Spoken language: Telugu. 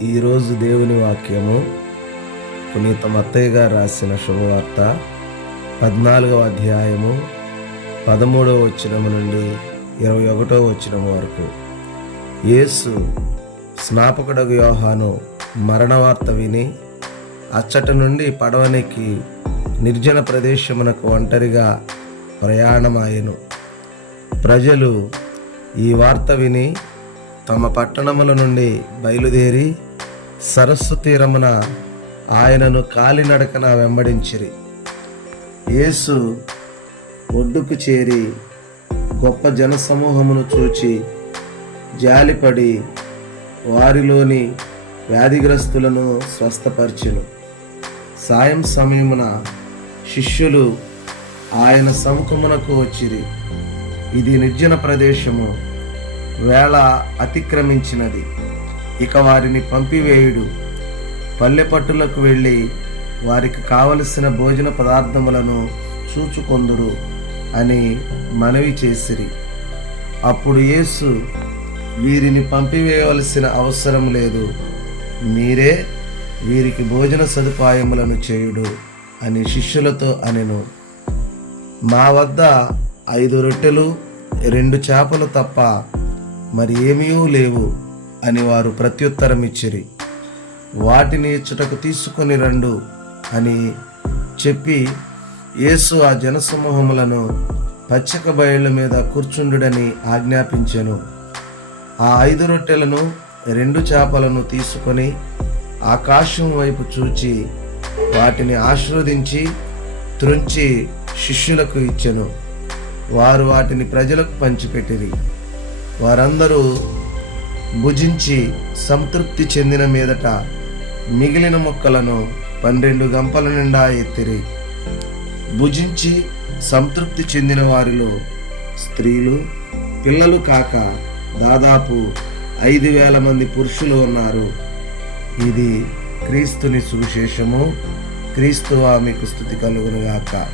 ఈరోజు దేవుని వాక్యము పునీత మత్తయ్య గారు రాసిన శుభవార్త పద్నాలుగవ అధ్యాయము పదమూడవ వచనము నుండి ఇరవై ఒకటో వచనము వరకు. యేసు స్నాపకుడగు యోహాను మరణవార్త విని అచ్చట నుండి పడవనికి నిర్జన ప్రదేశమునకు ఒంటరిగా ప్రయాణమాయెను. ప్రజలు ఈ వార్త విని తమ పట్టణముల నుండి బయలుదేరి సరస్సు తీరమున ఆయనను కాలినడకన వెంబడించిరి. యేసు ఒడ్డుకు చేరి గొప్ప జనసమూహమును చూచి జాలిపడి వారిలోని వ్యాధిగ్రస్తులను స్వస్థపరిచెను. సాయం సమయమున శిష్యులు ఆయన సముఖమునకు వచ్చిరి. ఇది నిర్జన ప్రదేశము. వేళ అతిక్రమించినది. ఇక వారిని పంపివేయుడు. పల్లెపట్టులకు వెళ్ళి వారికి కావలసిన భోజన పదార్థములను చూచుకొందురు అని మనవి చేసిరి. అప్పుడు యేసు వీరిని పంపివేయవలసిన అవసరం లేదు. మీరే వీరికి భోజన సదుపాయములను చేయుడు అని శిష్యులతో అనెను. మా వద్ద ఐదు రొట్టెలు రెండు చేపలు తప్ప మరి ఏమీ లేవు. అని వారు ప్రత్యుత్తరం ఇచ్చిరి వాటిని ఇచ్చుటకు తీసుకొని రండు అని చెప్పి యేసు ఆ జనసమూహములను పచ్చిక బయళ్ళ మీద కూర్చుండుడని ఆజ్ఞాపించెను. ఆ ఐదు రొట్టెలను రెండు చేపలను తీసుకొని ఆకాశం వైపు చూచి వాటిని ఆశీర్వదించి త్రుంచి శిష్యులకు ఇచ్చెను. వారు వాటిని ప్రజలకు పంచిపెట్టిరి. వారందరూ భుజించి సంతృప్తి చెందిన మీదట మిగిలిన మొక్కలను పన్నెండు గంపల నిండా ఎత్తిరి. భుజించి సంతృప్తి చెందిన వారిలో స్త్రీలు పిల్లలు కాక దాదాపు ఐదు వేల మంది పురుషులు ఉన్నారు. ఇది క్రీస్తుని సువిశేషము. క్రీస్తు ఆమెకు స్థుతి కలుగునుగాక.